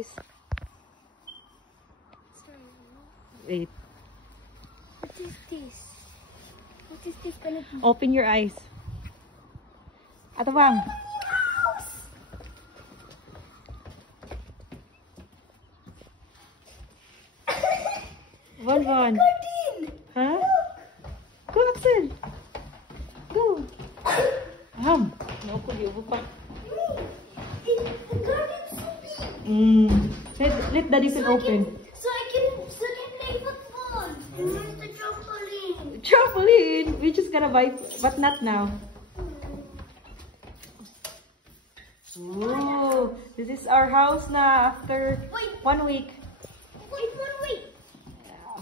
eyes. Wait. What is this? What is this gonna be? Open your eyes. Ato bang? Von. Huh? Go, Axel. Go. No, pwede ubo pa. The garden's so big. Let Daddy open. So I can play football. And there's the trampoline. Trampoline. We just gonna buy, but not now. Oh, this is our house na after 1 week. Wait, 1 week.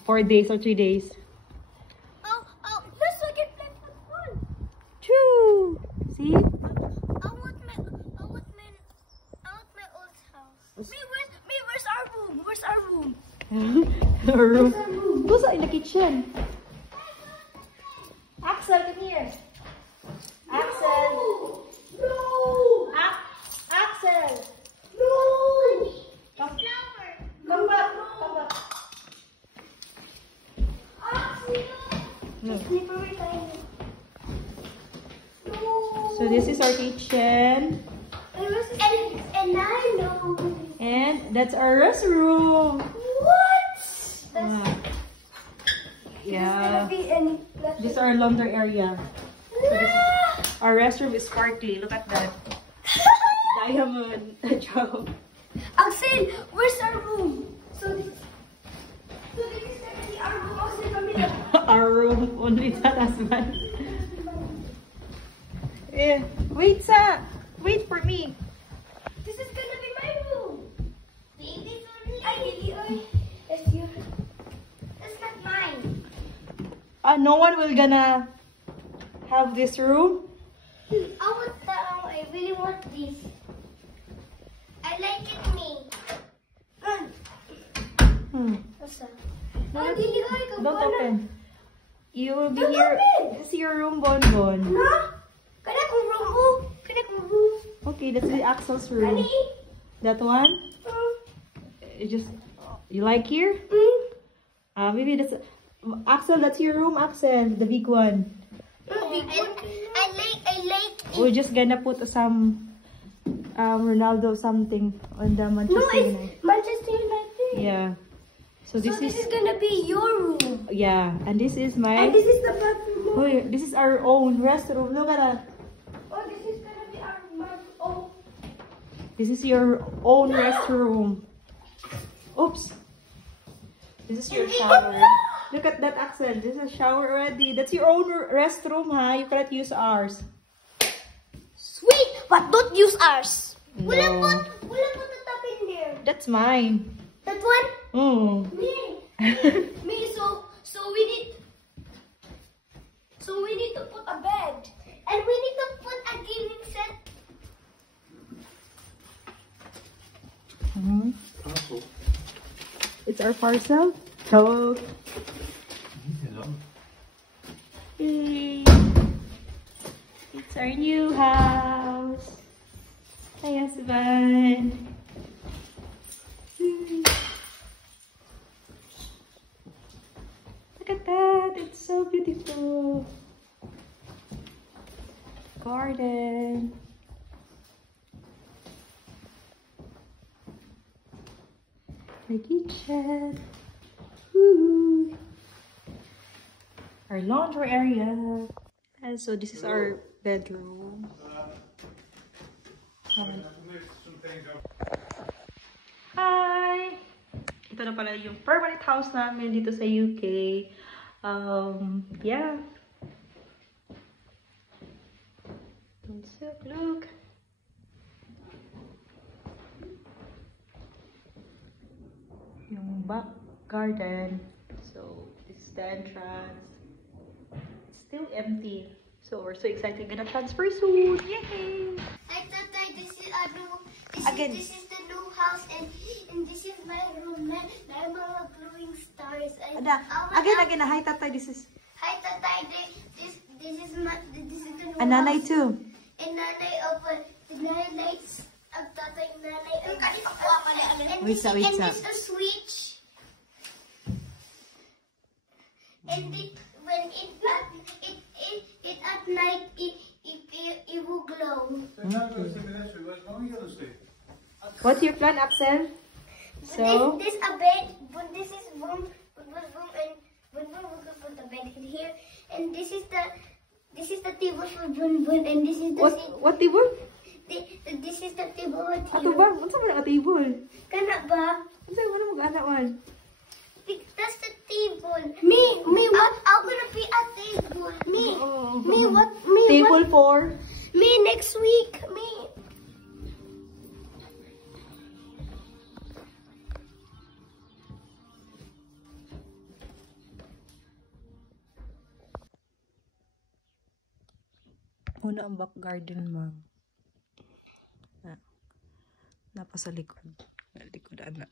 4 days or 3 days. Oh, yes, I can play football. Choo! See? I want my old house. Where's our room? Where's our room? Our room. Who's in the kitchen? Axel, come here. Axel. No. Axel. No. Come. Flower. Come back. Come back. No. So this is our kitchen. And I know. And that's our restroom. What? Yeah. This This is our laundry area. So our restroom is sparkly. Look at that. Diamond. Joke. Axel, where's our room? So this is gonna be our room. Axel, come here. Our room. Only sa husband. Yeah. Wait, Sa. Wait for me. This is gonna be my room. That's not mine. No one will gonna have this room. I really want this. I like it, me. What's that? Don't open. You will be Don't here. open. This is your room, Bonbon. Huh? Kana kong room? Kana kong room? Okay, that's the Axel's room. Kani? That one? You like here? Maybe that's Axel. That's your room, Axel. The big one. I like it. We're just gonna put some Ronaldo something on the Manchester United. Manchester United. Yeah. So this is gonna be your room. Yeah, and this is my. And this is the bathroom. Oh, this is our own restroom. Look at that. Oh, this is gonna be our own. This is your own restroom. Oops. This is your shower. Look at that, Axel. This is a shower already. That's your own restroom, huh? You cannot use ours. Sweet, but don't use ours. No. We'll put the top in there. That's mine. That one? Me. So we need to put a bed. And we need to put a gaming set. It's our parcel. So, yay. It's our new house. Hi, husband. Look at that. It's so beautiful. Garden. The kitchen. Woo. Our laundry area. And so this is our bedroom. Hi! Ito na pala yung permanent house namin dito sa UK. Yeah. So, look. Yung back garden. So, this is the entrance. It's still empty. So, we're so excited. Gonna transfer soon. Yay! Hi, Tata. This is our room. This is the new house, and this is my room. I'm mga glowing stars. Again. Hi, Tatay. This is. Hi, Tata. This is the new Nanay house. too. And Nanay open. The Nanay likes ang tatay nanay. Ang kanikakuha pala. And Wait up, wait and up. this a switch. And when it at night, it will glow. What's your plan, Axel? So, This a bed, but this is room, and we can put the bed in here, and this is the table for Bun Bun, and this is the what table? this is the table right Ato here. ba? Ano sa mga table? Kana ba? Ano sa mga mag-anak man? That's the table. Me, what? I'm gonna be at table. Me, what? Table what? 4. Me next week. Me. Una ang back garden, ma'am. Napa sa likod. Likod, anak.